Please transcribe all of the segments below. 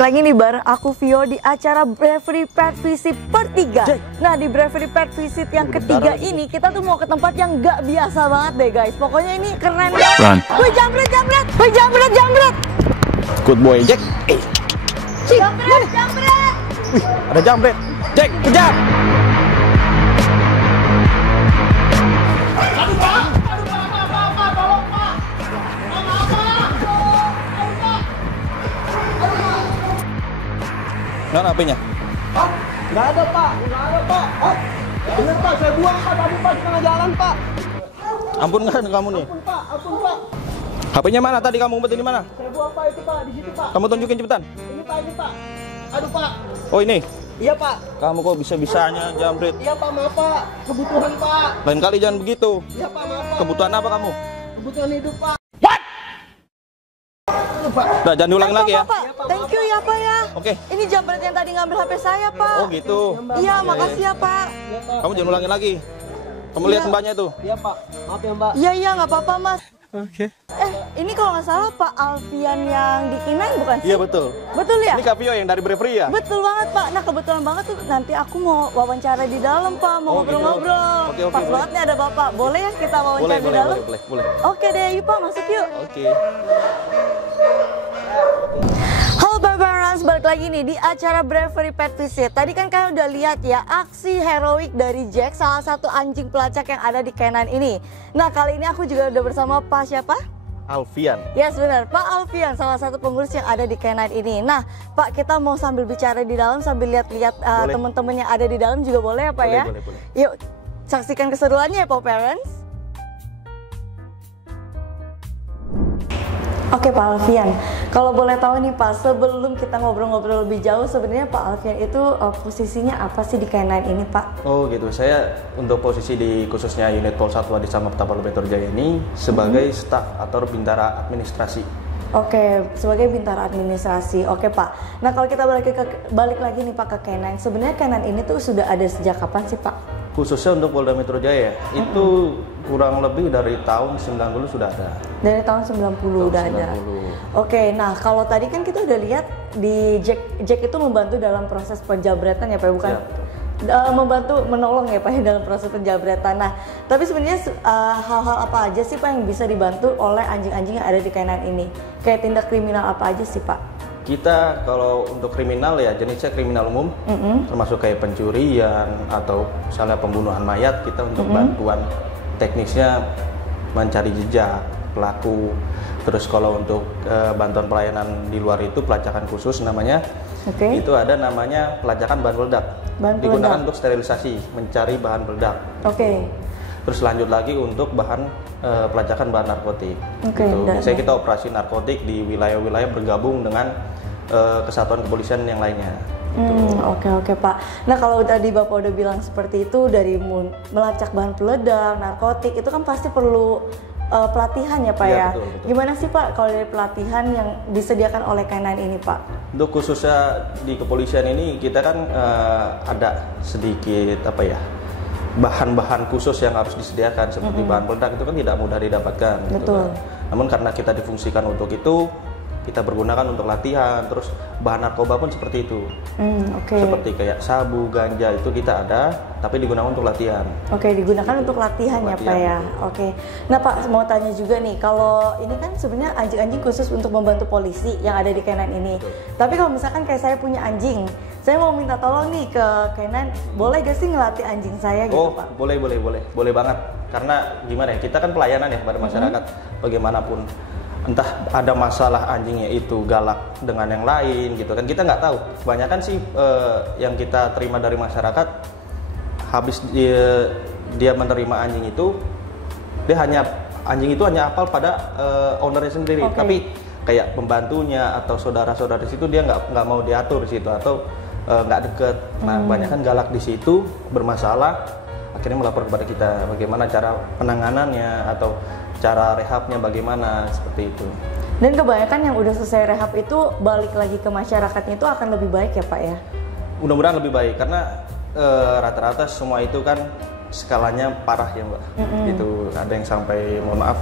lagi nih bareng aku Vio di acara Bravery Pet Visit per 3. Nah di Bravery Pet Visit yang ketiga ini kita tuh mau ke tempat yang gak biasa banget deh guys. Pokoknya ini keren banget. Wih jambret jambret, wih jambret jambret. Good boy Jack. Jambret jambret. Wih ada jambret. Jack kejar. Mana HP-nya? Nggak ada pak, nggak ada pak. Bener pak, saya buang pak tadi pak di tengah jalan pak. Ampun kan kamu nih? Ampun pak, ampun pak. HP-nya mana tadi kamu umpetin di mana? Saya buang pak itu pak, di situ pak. Kamu tunjukin cepetan. Ini pak. Aduh pak. Oh ini? Iya pak. Kamu kok bisa-bisanya jambret? Iya pak, maaf pak. Kebutuhan pak. Lain kali jangan begitu. Iya pak, maaf pak. Kebutuhan apa kamu? Kebutuhan hidup pak. Udah jangan diulangi lagi ya. Pak, thank you ya pak ya. Oke. Ini jambret yang tadi ngambil HP saya pak. Oh gitu. Iya makasih ya pak. Iya pak. Kamu jangan ulangi lagi. Kamu lihat mbaknya itu. Iya pak, maaf ya mbak. Iya nggak apa-apa mas. Oke. Ini kalau nggak salah Pak Alfian yang di K9 bukan sih? Iya betul. Betul ya? Ini Kak Vio yang dari Bravery ya? Betul banget Pak. Nah kebetulan banget tuh nanti aku mau wawancara di dalam Pak, mau Oh, gitu. ngobrol-ngobrol. Oke, Pas boleh. banget nih ada Bapak. Boleh ya kita wawancara di dalam? Boleh. Oke deh, yuk Pak masuk yuk. Oke. Halo Barbarans, balik lagi nih di acara Bravery Pet Visit. Tadi kan kalian udah lihat ya aksi heroik dari Jack, salah satu anjing pelacak yang ada di K9 ini. Nah kali ini aku juga udah bersama Pak siapa? Alfian. Yes benar, Pak Alfian salah satu pengurus yang ada di K9 ini. Nah Pak kita mau sambil bicara di dalam sambil lihat-lihat teman-teman yang ada di dalam juga boleh ya Pak ya? Boleh. Yuk saksikan keseruannya ya Pak Parents. Oke Pak Alfian, kalau boleh tahu nih Pak, sebelum kita ngobrol-ngobrol lebih jauh, sebenarnya Pak Alfian itu posisinya apa sih di K9 ini Pak? Oh gitu, saya untuk posisi di khususnya unit Pol Satwa di Samapta Polda Metro Jaya ini sebagai staf atau bintara administrasi. Oke, sebagai bintara administrasi. Oke Pak, nah kalau kita balik lagi nih Pak ke K9, sebenarnya K9 ini tuh sudah ada sejak kapan sih Pak? Khususnya untuk Polda Metro Jaya, itu kurang lebih dari tahun 90 sudah ada. Dari tahun 90 udah ada. Oke, nah kalau tadi kan kita udah lihat di Jack itu membantu dalam proses penjabretan ya Pak, bukan? Ya, membantu menolong ya Pak ya dalam proses penjabretan. Nah, tapi sebenarnya hal-hal apa aja sih Pak yang bisa dibantu oleh anjing-anjing yang ada di K9 ini? Kayak tindak kriminal apa aja sih Pak? Kita kalau untuk kriminal ya jenisnya kriminal umum, termasuk kayak pencurian atau misalnya pembunuhan mayat, kita untuk bantuan teknisnya mencari jejak pelaku. Terus kalau untuk bantuan pelayanan di luar itu pelacakan khusus namanya. Itu ada namanya pelacakan bahan peledak. Digunakan untuk sterilisasi, mencari bahan peledak. Terus lanjut lagi untuk bahan pelacakan bahan narkotik. Gitu. Biasanya kita operasi narkotik di wilayah-wilayah bergabung dengan kesatuan kepolisian yang lainnya. Oke Pak. Nah kalau tadi Bapak udah bilang seperti itu, dari melacak bahan peledak, narkotik, itu kan pasti perlu pelatihan ya Pak ya? Betul. Gimana sih Pak kalau dari pelatihan yang disediakan oleh K9 ini Pak? Untuk khususnya di kepolisian ini kita kan ada sedikit bahan-bahan khusus yang harus disediakan seperti bahan peledak itu kan tidak mudah didapatkan. Betul. Gitu kan. Namun karena kita difungsikan untuk itu, kita bergunakan untuk latihan. Terus bahan narkoba pun seperti itu. Seperti kayak sabu, ganja itu kita ada, tapi digunakan untuk latihan. Digunakan untuk latihan ya Pak ya. Nah Pak mau tanya juga nih, kalau ini kan sebenarnya anjing-anjing khusus untuk membantu polisi yang ada di K9 ini. Tapi kalau misalkan kayak saya punya anjing, saya mau minta tolong nih ke K9, boleh gak sih ngelatih anjing saya gitu Pak? Boleh banget. Karena gimana ya, kita kan pelayanan ya pada masyarakat bagaimanapun. Entah ada masalah anjingnya itu galak dengan yang lain gitu kan, kita nggak tahu. Kebanyakan sih yang kita terima dari masyarakat, habis dia menerima anjing itu, anjing itu hanya apal pada ownernya sendiri. Tapi kayak pembantunya atau saudara-saudara di situ dia nggak mau diatur di situ atau nggak deket. Nah kebanyakan galak di situ, bermasalah, akhirnya melapor kepada kita bagaimana cara penanganannya atau cara rehabnya bagaimana, seperti itu. Dan kebanyakan yang udah selesai rehab itu balik lagi ke masyarakatnya itu akan lebih baik ya Pak ya? Mudah-mudahan lebih baik karena rata-rata semua itu kan skalanya parah ya Mbak. Gitu, ada yang sampai mohon maaf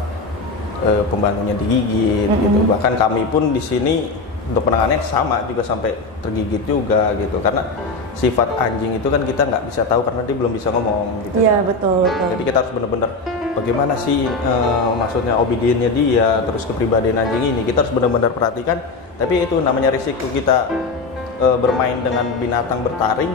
pembantunya digigit gitu. Bahkan kami pun di sini untuk penanganannya sama juga sampai tergigit juga gitu, karena sifat anjing itu kan kita nggak bisa tahu karena dia belum bisa ngomong gitu. Iya, betul. Jadi kita harus benar-benar bagaimana sih maksudnya obediennya dia, terus kepribadian anjing ini kita harus benar-benar perhatikan. Tapi itu namanya risiko kita bermain dengan binatang bertaring,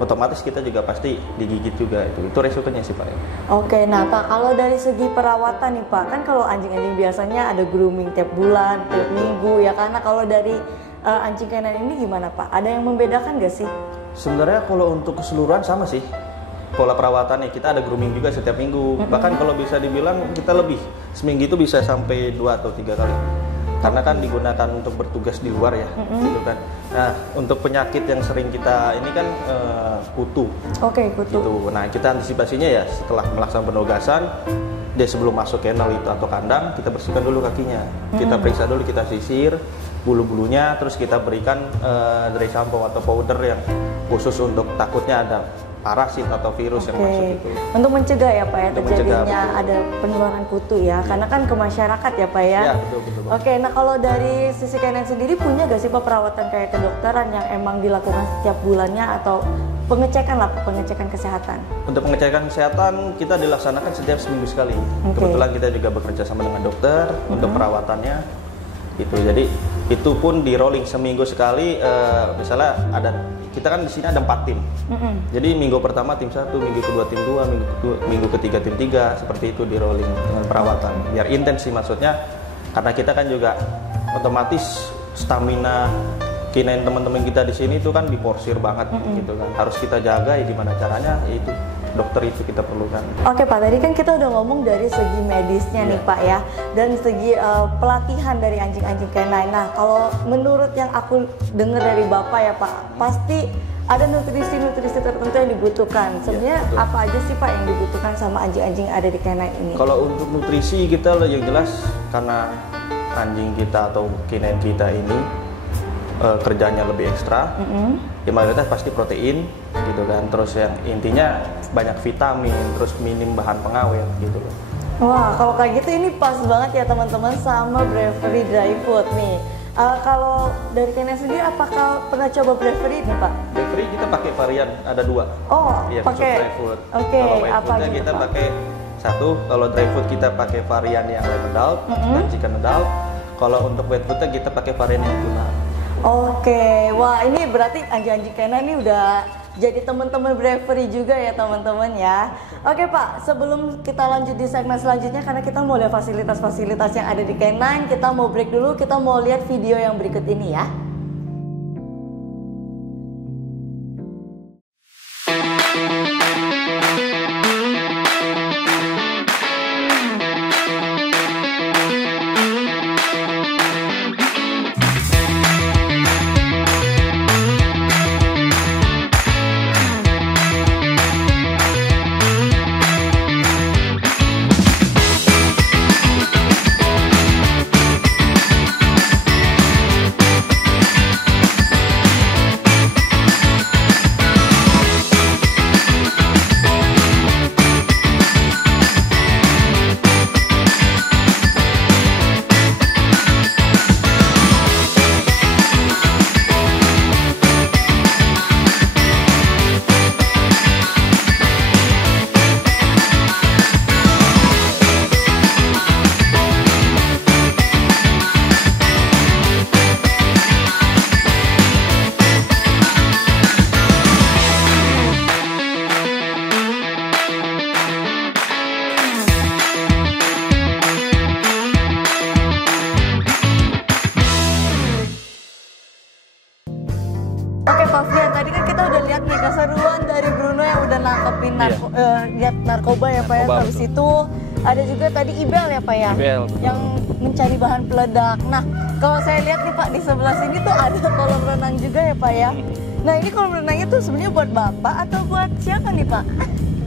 otomatis kita juga pasti digigit juga, itu resikonya sih Pak. Oke, nah Pak, kalau dari segi perawatan nih Pak, kan kalau anjing-anjing biasanya ada grooming tiap bulan, tiap minggu ya, karena kalau dari anjing K9 ini gimana Pak? Ada yang membedakan nggak sih? Sebenarnya kalau untuk keseluruhan sama sih pola perawatannya, kita ada grooming juga setiap minggu, bahkan kalau bisa dibilang kita lebih, seminggu itu bisa sampai 2 atau 3 kali. Karena kan digunakan untuk bertugas di luar ya, gitu kan. Nah, untuk penyakit yang sering kita ini kan kutu. Oke, kutu. Gitu. Nah, kita antisipasinya ya setelah melaksanakan penugasan, dia sebelum masuk kennel itu atau kandang, kita bersihkan dulu kakinya. Kita periksa dulu, kita sisir bulu-bulunya, terus kita berikan dry shampoo atau powder yang khusus untuk takutnya ada parasit atau virus yang masuk itu. Untuk mencegah ya Pak ya, Untuk terjadinya mencegah, ada penularan kutu ya, karena kan ke masyarakat ya Pak ya. Ya, betul. Oke, nah kalau dari sisi K9 sendiri punya gak sih Pak perawatan kayak kedokteran yang emang dilakukan setiap bulannya atau pengecekan lah, pengecekan kesehatan? Untuk pengecekan kesehatan kita dilaksanakan setiap seminggu sekali. Kebetulan kita juga bekerja sama dengan dokter untuk perawatannya. Itu jadi itu pun di rolling seminggu sekali. Misalnya kita kan di sini ada 4 tim. Jadi minggu pertama tim 1, minggu kedua tim 2, minggu ketiga tim 3, seperti itu di rolling dengan perawatan. Biar intens sih maksudnya, karena kita kan juga otomatis stamina K9 teman-teman kita di sini itu kan diporsir banget gitu kan. Harus kita jaga ya, gimana caranya ya itu dokter itu kita perlukan. Oke Pak, tadi kan kita udah ngomong dari segi medisnya nih Pak ya, dan segi pelatihan dari anjing-anjing K9. Nah, kalau menurut yang aku dengar dari Bapak ya Pak, pasti ada nutrisi-nutrisi tertentu yang dibutuhkan. Sebenarnya apa aja sih Pak yang dibutuhkan sama anjing-anjing ada di K9 ini? Kalau untuk nutrisi kita yang jelas, karena anjing kita atau K9 kita ini kerjanya lebih ekstra, ya mayoritas pasti protein gitu kan, terus yang intinya banyak vitamin, terus minim bahan pengawet gitu loh. Wah, kalau kayak gitu ini pas banget ya teman-teman sama Bravery Dry Food nih. Kalau dari K9 sendiri apakah pernah coba Bravery nih Pak? Bravery kita pakai varian ada 2. Oh, ya, pakai dry food. Oke, Kalau wet apa foodnya gitu, kita Pak? pakai 1, kalau dry food kita pakai varian yang lamb adult dan chicken adult. Kalau untuk wet foodnya kita pakai varian yang tuna. Oke, wah ini berarti anjing-anjing K9 ini udah jadi teman-teman Bravery juga ya teman-teman ya. Oke Pak, sebelum kita lanjut di segmen selanjutnya, karena kita mau lihat fasilitas-fasilitas yang ada di K9, kita mau break dulu, kita mau lihat video yang berikut ini ya. Oke Pak Fian, tadi kan kita udah lihat nih keseruan dari Bruno yang udah nangkepin narkoba ya Pak ya. Narkoba, Habis itu ada juga tadi Ibel ya Pak ya, Ibel, yang mencari bahan peledak. Nah, kalau saya lihat nih Pak, di sebelah sini tuh ada kolam renang juga ya Pak ya. Nah, ini kolam renangnya tuh sebenarnya buat Bapak atau buat siapa nih Pak?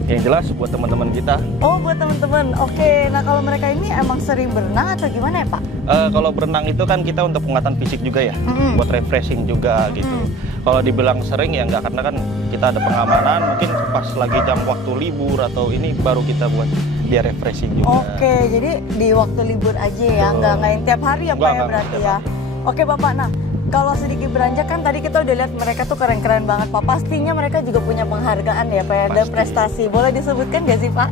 Yang jelas buat teman-teman kita. Oh, buat teman-teman. Oke, nah kalau mereka ini emang sering berenang atau gimana ya Pak? Kalau berenang itu kan kita untuk penguatan fisik juga ya, buat refreshing juga gitu. Kalau dibilang sering ya enggak, karena kan kita ada pengamanan, mungkin pas lagi jam waktu libur atau ini baru kita buat dia refreshing juga. Oke, jadi di waktu libur aja ya, nggak yang tiap hari ya Pak ya berarti ya. Oke Bapak, nah kalau sedikit beranjak kan tadi kita udah lihat mereka tuh keren-keren banget Pak. Pastinya mereka juga punya penghargaan ya Pak ya, dan prestasi. Boleh disebutkan nggak sih Pak?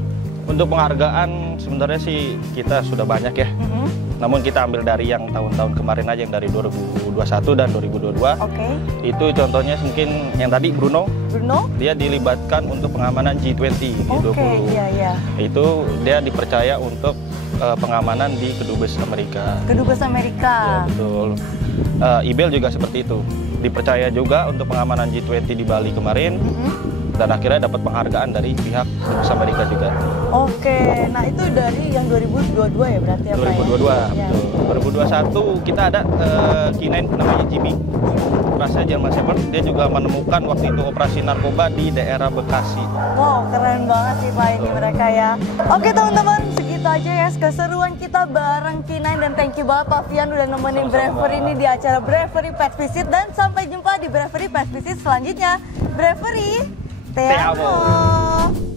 Untuk penghargaan sebenarnya sih kita sudah banyak ya. Namun kita ambil dari yang tahun-tahun kemarin aja, yang dari 2021 dan 2022. Oke. Itu contohnya mungkin yang tadi Bruno, dia dilibatkan untuk pengamanan G20 G20. Iya. Itu dia dipercaya untuk pengamanan di Kedubes Amerika. Kedubes Amerika. Ya, betul. Ibel juga seperti itu. Dipercaya juga untuk pengamanan G20 di Bali kemarin. Dan akhirnya dapat penghargaan dari pihak Kedubes Amerika juga. Oke, nah itu dari yang 2022 ya berarti ya Pak? 2022, Ya. betul. 2021 kita ada K9 namanya Jimmy, rasanya German Shepherd. Dia juga menemukan waktu itu operasi narkoba di daerah Bekasi. Wow, keren banget sih Pak ini mereka ya. Oke teman-teman, segitu aja ya keseruan kita bareng K9, dan thank you banget Pak Fian udah nemenin Bravery ini di acara Bravery Pet Visit, dan sampai jumpa di Bravery Pet Visit selanjutnya. Bravery, te amo.